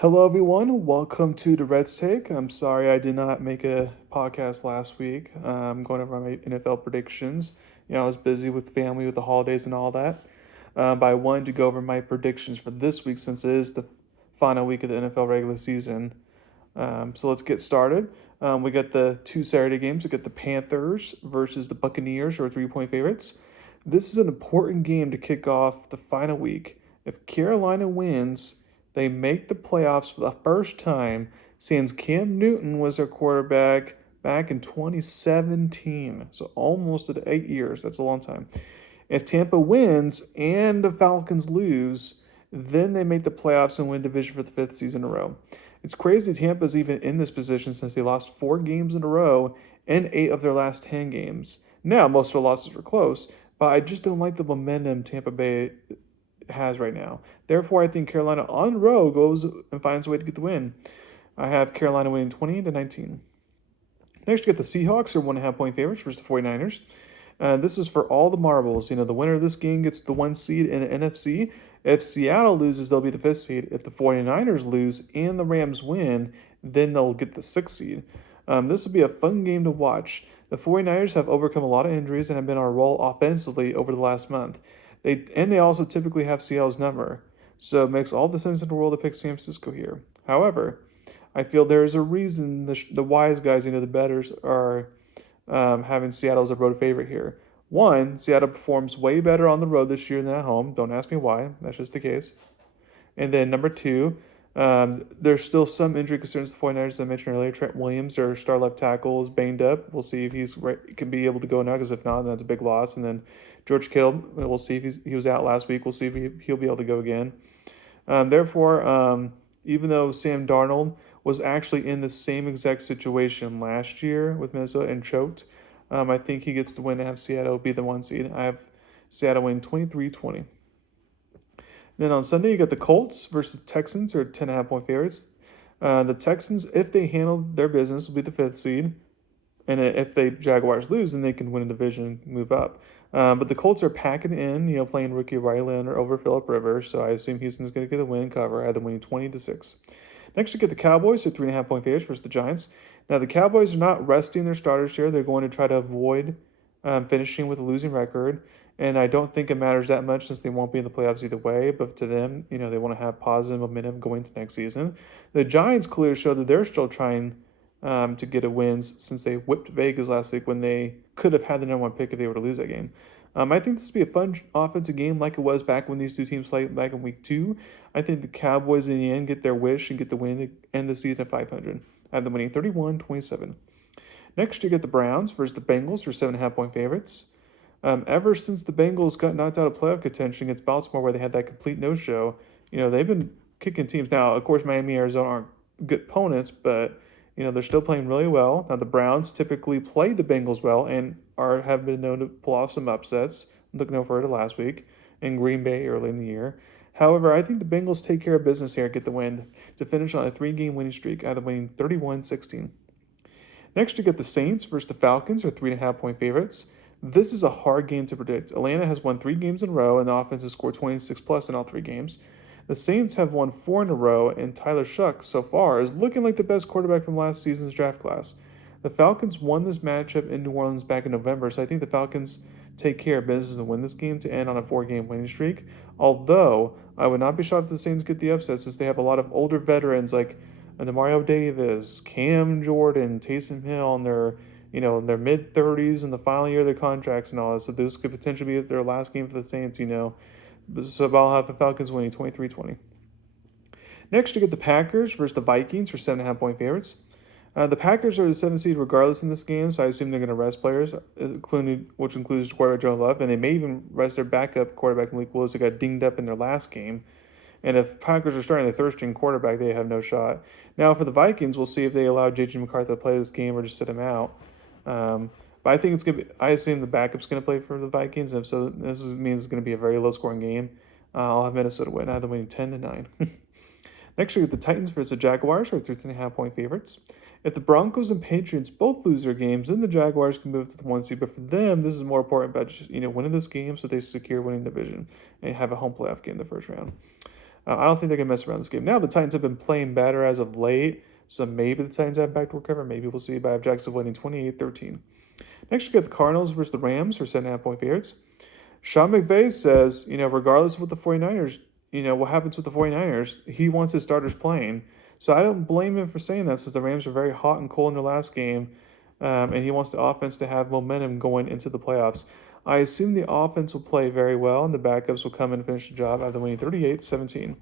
Hello, everyone. Welcome to Durrett's Take. I'm sorry I did not make a podcast last week. I'm going over my NFL predictions. I was busy with family with the holidays and all that. But I wanted to go over my predictions for this week since it is the final week of the NFL regular season. So let's get started. We got the two Saturday games. We got the Panthers versus the Buccaneers, who are 3-point favorites. This is an important game to kick off the final week. If Carolina wins, they make the playoffs for the first time since Cam Newton was their quarterback back in 2017. So almost at 8 years. That's a long time. If Tampa wins and the Falcons lose, then they make the playoffs and win division for the fifth season in a row. It's crazy Tampa's even in this position since they lost 4 games in a row and 8 of their last 10 games. Now, most of the losses were close, but I just don't like the momentum Tampa Bay has right now. Therefore, I think Carolina on the road goes and finds a way to get the win. I have Carolina winning 20-19. Next, you get the Seahawks, are 1.5 point favorites versus the 49ers. This is for all the marbles. The winner of this game gets the 1 seed in the NFC. If Seattle loses, they'll be the 5th seed. If the 49ers lose and the Rams win, then they'll get the 6th seed. This will be a fun game to watch. The 49ers have overcome a lot of injuries and have been on a roll offensively over the last month. They also typically have Seattle's number, so it makes all the sense in the world to pick San Francisco here. However, I feel there is a reason the wise guys, the bettors, are having Seattle as a road favorite here. One, Seattle performs way better on the road this year than at home. Don't ask me why. That's just the case. And then number two, there's still some injury concerns. The 49ers, as I mentioned earlier, Trent Williams, their star left tackle, is banged up. We'll see if can be able to go now, because if not, then that's a big loss. And then George Kittle, we'll see if he was out last week. We'll see if he'll be able to go again. Therefore, even though Sam Darnold was actually in the same exact situation last year with Minnesota and choked, I think he gets the win to have Seattle be the 1 seed. I have Seattle win 23-20. Then on Sunday, you got the Colts versus the Texans, or 10.5 point favorites. The Texans, if they handle their business, will be the 5th seed. And if the Jaguars lose, then they can win a division and move up. But the Colts are packing in, playing rookie Riley Leonard over Phillip Rivers. So I assume Houston's going to get a win cover. I had them winning 20-6. Next, you get the Cowboys, who are 3.5 point favorites versus the Giants. Now, the Cowboys are not resting their starters here. They're going to try to avoid finishing with a losing record. And I don't think it matters that much since they won't be in the playoffs either way. But to them, they want to have positive momentum going to next season. The Giants clearly showed that they're still trying to get a wins since they whipped Vegas last week when they could have had the number 1 pick if they were to lose that game. I think this will be a fun offensive game like it was back when these two teams played back in week 2. I think the Cowboys in the end get their wish and get the win to end the season at 500. I have them winning 31-27. Next, you get the Browns versus the Bengals, for 7.5 point favorites. Ever since the Bengals got knocked out of playoff contention against Baltimore, where they had that complete no-show, they've been kicking teams. Now, of course, Miami and Arizona aren't good opponents, but they're still playing really well. Now, the Browns typically play the Bengals well and have been known to pull off some upsets. Look no further last week in Green Bay early in the year. However, I think the Bengals take care of business here and get the win to finish on a 3-game winning streak, either winning 31-16. Next, you get the Saints versus the Falcons, or 3.5 point favorites. This is a hard game to predict. Atlanta has won 3 games in a row, and the offense has scored 26 plus in all 3 games. The Saints have won 4 in a row, and Tyler Shuck, so far, is looking like the best quarterback from last season's draft class. The Falcons won this matchup in New Orleans back in November, so I think the Falcons take care of business and win this game to end on a 4-game winning streak. Although, I would not be shocked if the Saints get the upset since they have a lot of older veterans like Mario Davis, Cam Jordan, Taysom Hill, and in their mid-30s and the final year of their contracts and all that. So this could potentially be their last game for the Saints, So I'll have the Falcons winning 23-20. Next, you get the Packers versus the Vikings, for 7.5 point favorites. The Packers are the 7th seed regardless in this game, so I assume they're going to rest players, which includes quarterback Joe Love, and they may even rest their backup quarterback Malik Willis, who got dinged up in their last game. And if Packers are starting their third-string quarterback, they have no shot. Now, for the Vikings, we'll see if they allow J.J. McCarthy to play this game or just sit him out. But I think it's going to be, I assume the backup's going to play for the Vikings, and so means it's going to be a very low-scoring game. I'll have Minnesota win, either winning 10-9. Next, we get the Titans versus the Jaguars, who are 13.5 point favorites. If the Broncos and Patriots both lose their games, then the Jaguars can move to the 1 seed. But for them, this is more important about just, winning this game so they secure winning division and have a home playoff game in the first round. I don't think they're going to mess around this game. Now, the Titans have been playing better as of late, so maybe the Titans have back to recover. Maybe we'll see, but I have Jacksonville winning 28-13. Next, you got the Cardinals versus the Rams for 7.5 point favorites. Sean McVay says, regardless of what the 49ers, what happens with the 49ers, he wants his starters playing. So I don't blame him for saying that, since the Rams were very hot and cold in their last game, and he wants the offense to have momentum going into the playoffs. I assume the offense will play very well, and the backups will come and finish the job after winning 38-17.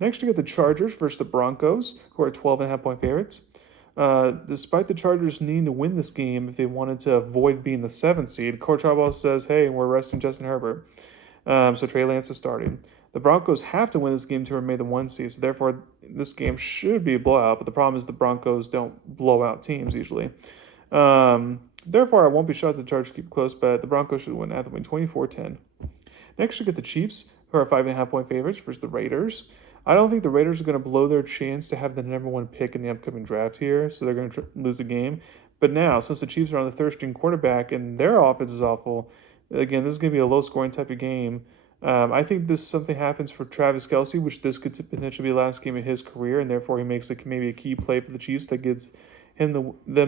Next, you get the Chargers versus the Broncos, who are 12.5 point favorites. Despite the Chargers needing to win this game if they wanted to avoid being the 7th seed, Coach Harbaugh says, hey, we're resting Justin Herbert. So Trey Lance is starting. The Broncos have to win this game to remain the 1 seed, so therefore this game should be a blowout, but the problem is the Broncos don't blow out teams usually. Therefore, I won't be shocked if the Chargers keep close, but the Broncos should win after win 24-10. Next, you get the Chiefs, who are 5.5 point favorites versus the Raiders. I don't think the Raiders are going to blow their chance to have the number 1 pick in the upcoming draft here, so they're going to lose the game. But now, since the Chiefs are on the third-string quarterback and their offense is awful, again, this is going to be a low-scoring type of game. I think something happens for Travis Kelce, which this could potentially be the last game of his career, and therefore he makes maybe a key play for the Chiefs that gets them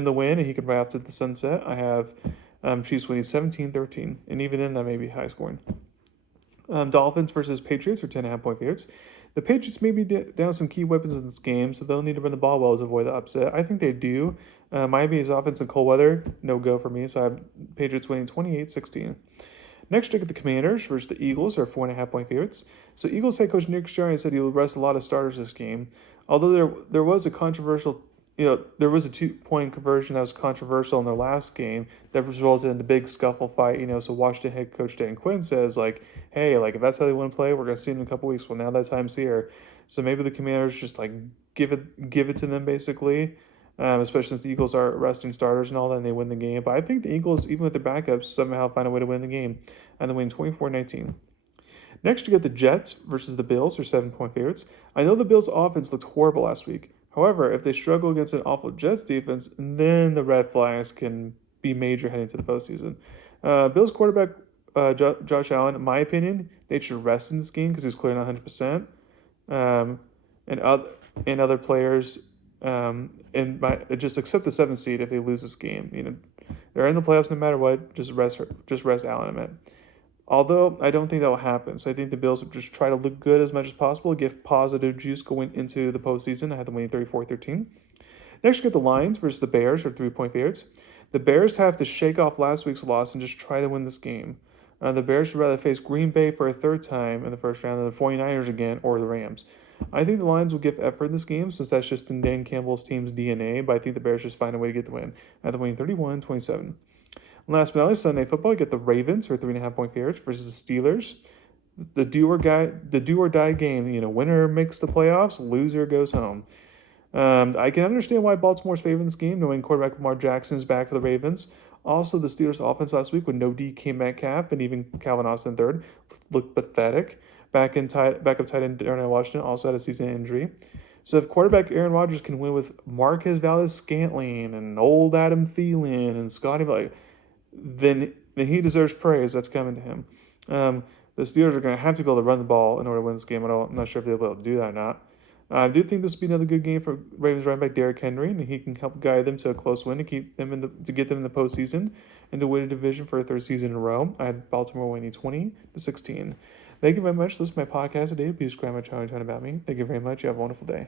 the win, and he can ride off to the sunset. I have Chiefs winning 17-13, and even then that may be high scoring. Dolphins versus Patriots for 10.5 point favorites. The Patriots may be down some key weapons in this game, so they'll need to run the ball well to avoid the upset. I think they do. Miami's offense in cold weather, no go for me, so I have Patriots winning 28-16. Next, look at the Commanders versus the Eagles, who are 4.5 point favorites. So Eagles head coach Nick Sirianni said he'll rest a lot of starters this game. Although there was a controversial, there was a 2-point conversion that was controversial in their last game that resulted in the big scuffle fight. So Washington head coach Dan Quinn says, hey, if that's how they want to play, we're gonna see it in a couple weeks. Well, now that time's here, so maybe the Commanders just give it to them basically. Especially since the Eagles are resting starters and all that, and they win the game. But I think the Eagles, even with the backups, somehow find a way to win the game, and they win 24-19. Next, you get the Jets versus the Bills, who are 7-point favorites. I know the Bills' offense looked horrible last week. However, if they struggle against an awful Jets defense, then the red flags can be major heading to the postseason. Bills quarterback Josh Allen, in my opinion, they should rest in this game because he's clearly not 100%. And other players. Just accept the 7th seed if they lose this game. They're in the playoffs no matter what. Just rest Allen a minute. Although I don't think that will happen, so I think the Bills will just try to look good as much as possible, give positive juice going into the postseason. I have them winning 34-13. Next, you get the Lions versus the Bears, who are 3-point favorites. The Bears have to shake off last week's loss and just try to win this game. The Bears would rather face Green Bay for a 3rd time in the first round than the 49ers again or the Rams. I think the Lions will give effort in this game since that's just in Dan Campbell's team's DNA, but I think the Bears just find a way to get the win. At the winning 31-27. Last but not least, Sunday football, you get the Ravens, who are 3.5 point favorites, versus the Steelers. The do or die game. Winner makes the playoffs, loser goes home. I can understand why Baltimore's favoring this game, knowing quarterback Lamar Jackson is back for the Ravens. Also, the Steelers' offense last week with no DK Metcalf and even Calvin Austin III looked pathetic. Backup tight end Darnell Washington also had a season injury. So if quarterback Aaron Rodgers can win with Marquez Valdes-Scantling and old Adam Thielen and Scotty, then he deserves praise that's coming to him. The Steelers are going to have to be able to run the ball in order to win this game. I'm not sure if they'll be able to do that or not. I do think this will be another good game for Ravens running back Derrick Henry, and he can help guide them to a close win to get them in the postseason and to win a division for a 3rd season in a row. I had Baltimore winning 20-16. Thank you very much. Listen to my podcast today. Please subscribe to my channel and tell about me. Thank you very much. You have a wonderful day.